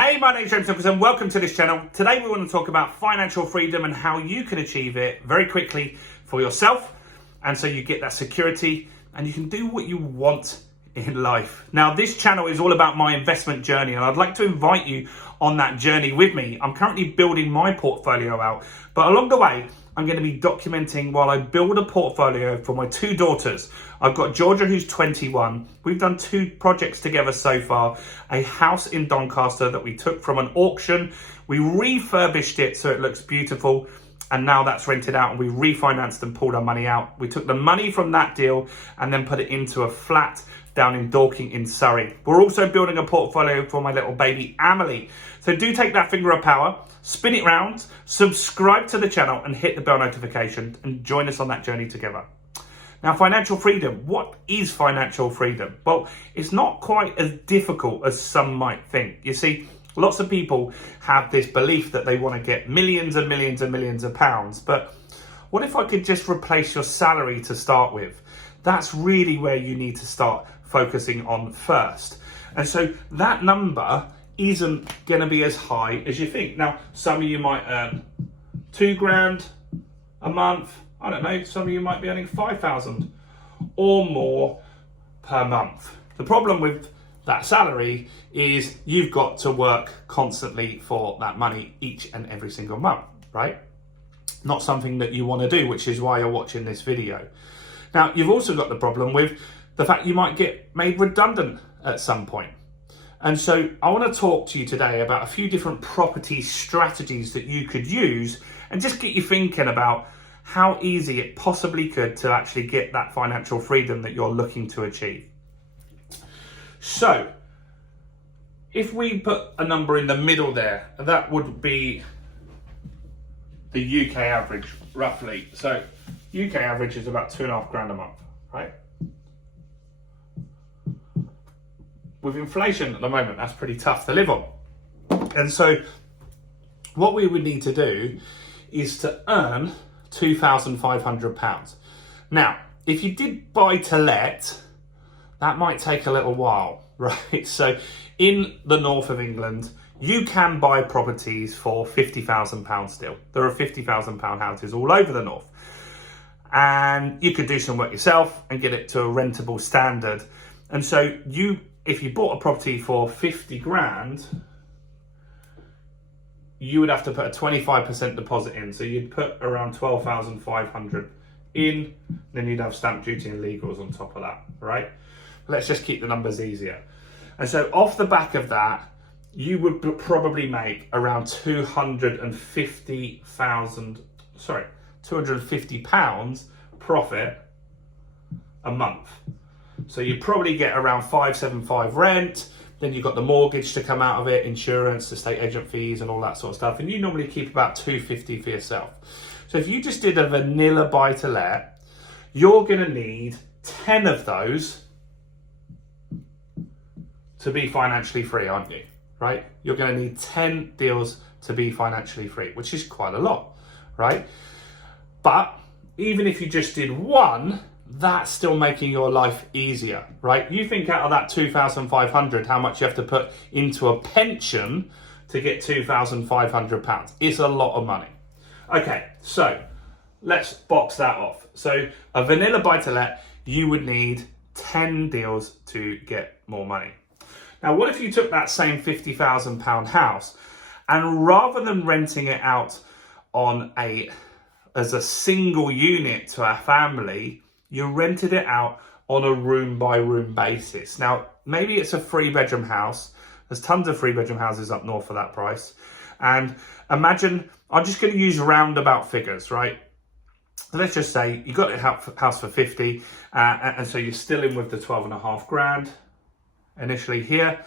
Hey, my name's James Nicholson. Welcome to this channel. Today we want to talk about financial freedom and how you can achieve it very quickly for yourself. And so you get that security and you can do what you want in life. Now, this channel is all about my investment journey and I'd like to invite you on that journey with me. I'm currently building my portfolio out, but along the way, I'm going to be documenting while I build a portfolio for my two daughters. I've got Georgia, who's 21. We've done two projects together so far. A house in Doncaster that we took from an auction. We refurbished it so it looks beautiful. And now that's rented out and we refinanced and pulled our money out. We took the money from that deal and then put it into a flat down in Dorking in Surrey. We're also building a portfolio for my little baby Amelie. So do take that finger of power, spin it round, subscribe to the channel and hit the bell notification and join us on that journey together. Now, financial freedom. What is financial freedom? Well, it's not quite as difficult as some might think. You see, lots of people have this belief that they want to get millions and millions and millions of pounds. But what if I could just replace your salary to start with? That's really where you need to start focusing on first. And so that number isn't going to be as high as you think. Now, some of you might earn £2,000 a month. I don't know, some of you might be earning 5,000 or more per month. The problem with that salary is you've got to work constantly for that money each and every single month, right? Not something that you want to do, which is why you're watching this video. Now, you've also got the problem with the fact you might get made redundant at some point. And so I want to talk to you today about a few different property strategies that you could use and just get you thinking about how easy it possibly could to actually get that financial freedom that you're looking to achieve. So if we put a number in the middle there, that would be the UK average, roughly. So UK average is about £2,500 a month, right? With inflation at the moment, that's pretty tough to live on. And so what we would need to do is to earn £2,500. Now, if you did buy to let, that might take a little while, right? So in the north of England, you can buy properties for £50,000 still. There are £50,000 houses all over the north. And you could do some work yourself and get it to a rentable standard. And so if you bought a property for 50 grand, you would have to put a 25% deposit in. So you'd put around 12,500 in, then you'd have stamp duty and legals on top of that, right? Let's just keep the numbers easier. And so off the back of that, you would probably make around £250 profit a month. So you probably get around 575 rent, then you've got the mortgage to come out of it, insurance, estate agent fees and all that sort of stuff. And you normally keep about 250 for yourself. So if you just did a vanilla buy to let, you're gonna need 10 of those to be financially free, aren't you? Right? You're gonna need 10 deals to be financially free, which is quite a lot, right? But even if you just did one, that's still making your life easier, right? You think out of that 2,500, how much you have to put into a pension to get £2,500. It's a lot of money. Okay, so let's box that off. So a vanilla buy-to-let, you would need 10 deals to get more money. Now, what if you took that same £50,000 house and rather than renting it out as a single unit to a family, you rented it out on a room by room basis. Now, maybe it's a 3-bedroom house. There's tons of 3-bedroom houses up north for that price. And imagine, I'm just going to use roundabout figures, right? Let's just say you got a house for 50, and so you're still in with the 12.5 grand initially here.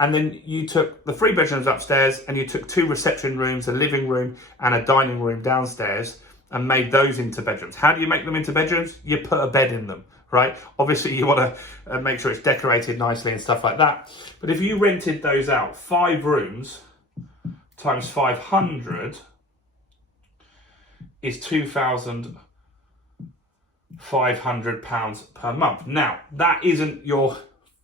And then you took the 3 bedrooms upstairs and you took 2 reception rooms, a living room and a dining room downstairs and made those into bedrooms. How do you make them into bedrooms? You put a bed in them, right? Obviously you want to make sure it's decorated nicely and stuff like that. But if you rented those out, 5 rooms times 500 is £2,500 per month. Now, that isn't your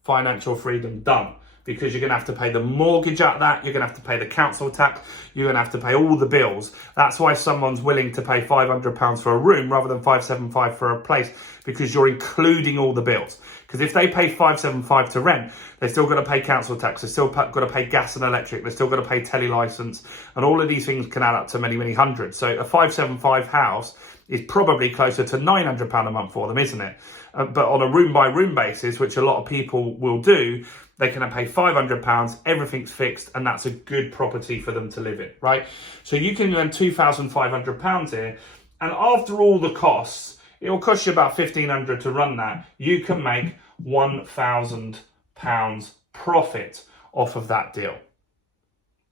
financial freedom done, because you're going to have to pay the mortgage at that, you're going to have to pay the council tax, you're going to have to pay all the bills. That's why someone's willing to pay £500 for a room rather than 575 for a place, because you're including all the bills. Because if they pay 575 to rent, they're still got to pay council tax, they're still got to pay gas and electric, they're still got to pay tele license, and all of these things can add up to many, many hundreds. So a 575 house is probably closer to £900 a month for them, isn't it? But on a room by room basis, which a lot of people will do, they can pay £500, everything's fixed, and that's a good property for them to live in, right? So you can earn £2,500 here, and after all the costs, it will cost you about £1,500 to run that. You can make £1,000 profit off of that deal.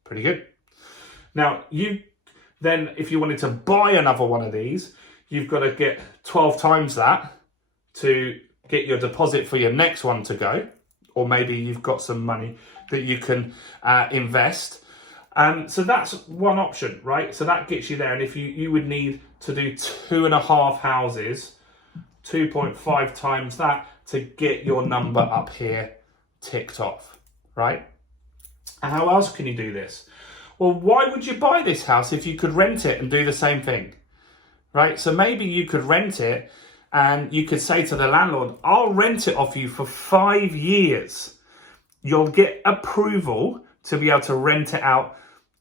Pretty good. Now, then, if you wanted to buy another one of these, you've got to get 12 times that to get your deposit for your next one to go. Or maybe you've got some money that you can invest. So that's one option, right? So that gets you there. And if you would need to do 2.5 houses, 2.5 times that to get your number up here ticked off, right? And how else can you do this? Well, why would you buy this house if you could rent it and do the same thing, right? So maybe you could rent it and you could say to the landlord, I'll rent it off you for 5 years. You'll get approval to be able to rent it out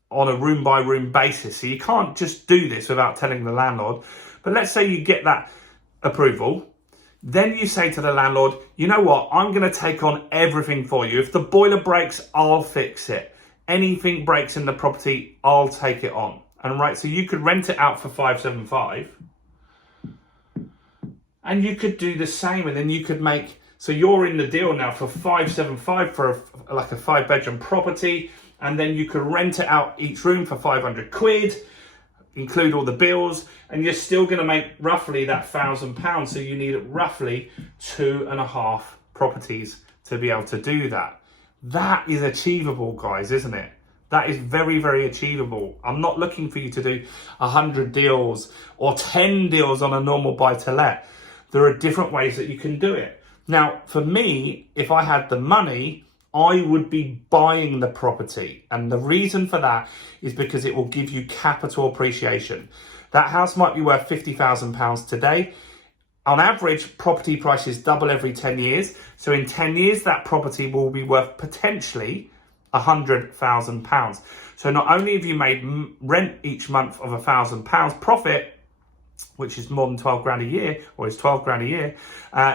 on a room by room basis. So you can't just do this without telling the landlord. But let's say you get that approval. Then you say to the landlord, you know what? I'm going to take on everything for you. If the boiler breaks, I'll fix it. Anything breaks in the property, I'll take it on. And right, so you could rent it out for 575. And you could do the same, and then you could make, so you're in the deal now for 575 for like a 5-bedroom property, and then you could rent it out each room for £500, include all the bills, and you're still going to make roughly that £1,000. So you need roughly 2.5 properties to be able to do that. That is achievable, guys, isn't it? That is very, very achievable. I'm not looking for you to do 100 deals or 10 deals on a normal buy-to-let. There are different ways that you can do it. Now, for me, if I had the money, I would be buying the property. And the reason for that is because it will give you capital appreciation. That house might be worth £50,000 today. On average, property prices double every 10 years. So in 10 years, that property will be worth potentially £100,000. So not only have you made rent each month of £1,000 profit, which is more than 12 grand a year, or is 12 grand a year,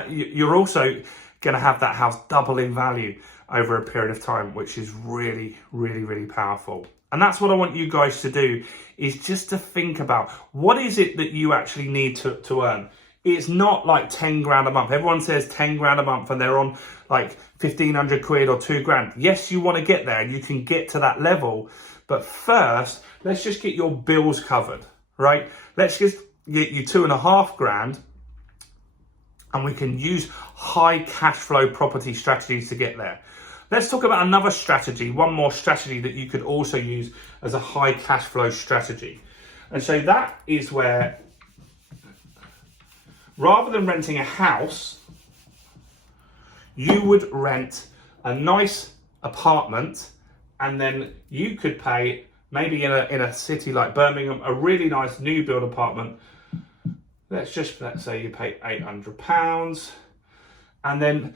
you're also going to have that house double in value over a period of time, which is really, really, really powerful. And that's what I want you guys to do, is just to think about what is it that you actually need to earn. It's not like 10 grand a month. Everyone says 10 grand a month and they're on like 1,500 quid or 2 grand. Yes, you want to get there and you can get to that level. But first, let's just get your bills covered, right? Let's just get you 2.5 grand, and we can use high cash flow property strategies to get there. Let's talk about another strategy, one more strategy that you could also use as a high cash flow strategy. And so that is where, rather than renting a house, you would rent a nice apartment, and then you could pay, maybe in a city like Birmingham, a really nice new build apartment. Let's say you pay £800, and then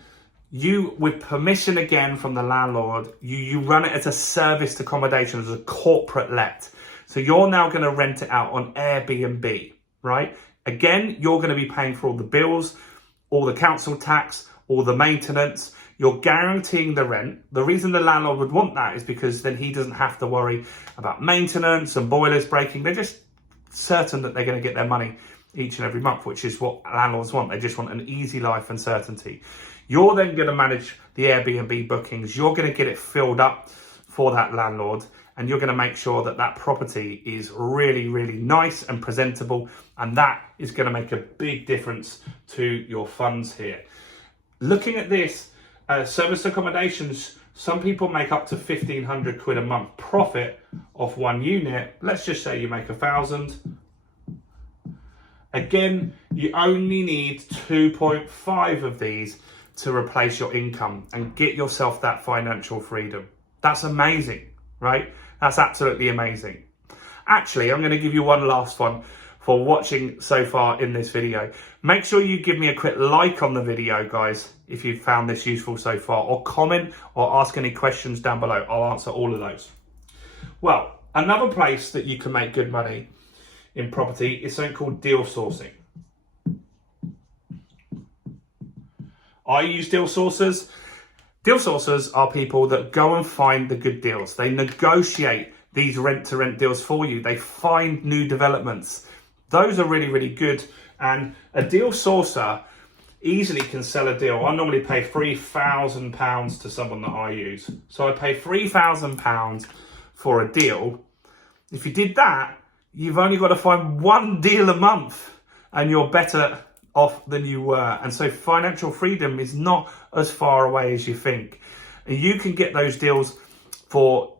you, with permission again from the landlord, you run it as a serviced accommodation, as a corporate let. So you're now going to rent it out on Airbnb, right? Again, you're going to be paying for all the bills, all the council tax, all the maintenance. You're guaranteeing the rent. The reason the landlord would want that is because then he doesn't have to worry about maintenance and boilers breaking. They're just certain that they're going to get their money each and every month, which is what landlords want. They just want an easy life and certainty. You're then going to manage the Airbnb bookings. You're going to get it filled up for that landlord, and you're going to make sure that that property is really, really nice and presentable, and that is going to make a big difference to your funds here. Looking at this, service accommodations, some people make up to 1,500 quid a month profit off one unit. Let's just say you make 1,000. Again, you only need 2.5 of these to replace your income and get yourself that financial freedom. That's amazing, right? That's absolutely amazing. Actually, I'm going to give you one last one for watching so far in this video. Make sure you give me a quick like on the video, guys, if you found this useful so far, or comment or ask any questions down below. I'll answer all of those. Well, another place that you can make good money in property is something called deal sourcing. I use deal sourcers. Deal sourcers are people that go and find the good deals. They negotiate these rent-to-rent deals for you. They find new developments. Those are really, really good. And a deal sourcer easily can sell a deal. I normally pay £3,000 to someone that I use. So I pay £3,000 for a deal. If you did that, you've only got to find one deal a month and you're better off than you were. And so financial freedom is not as far away as you think. You can get those deals for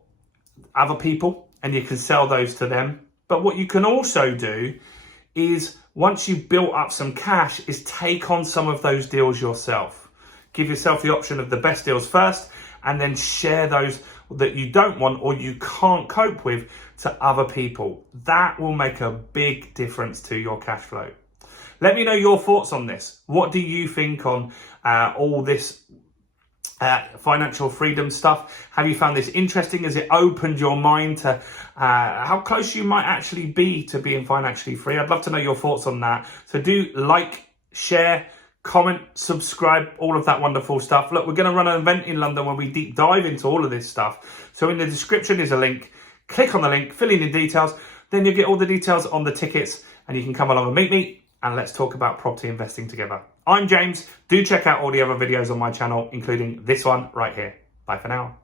other people and you can sell those to them. But what you can also do is, once you've built up some cash, is take on some of those deals yourself. Give yourself the option of the best deals first and then share those that you don't want or you can't cope with to other people. That will make a big difference to your cash flow. Let me know your thoughts on this. What do you think on all this financial freedom stuff? Have you found this interesting? Has it opened your mind to how close you might actually be to being financially free? I'd love to know your thoughts on that. So do like, share, comment, subscribe, all of that wonderful stuff. Look, we're going to run an event in London where we deep dive into all of this stuff. So in the description is a link. Click on the link, fill in your details. Then you'll get all the details on the tickets and you can come along and meet me. And let's talk about property investing together. I'm James. Do check out all the other videos on my channel, including this one right here. Bye for now.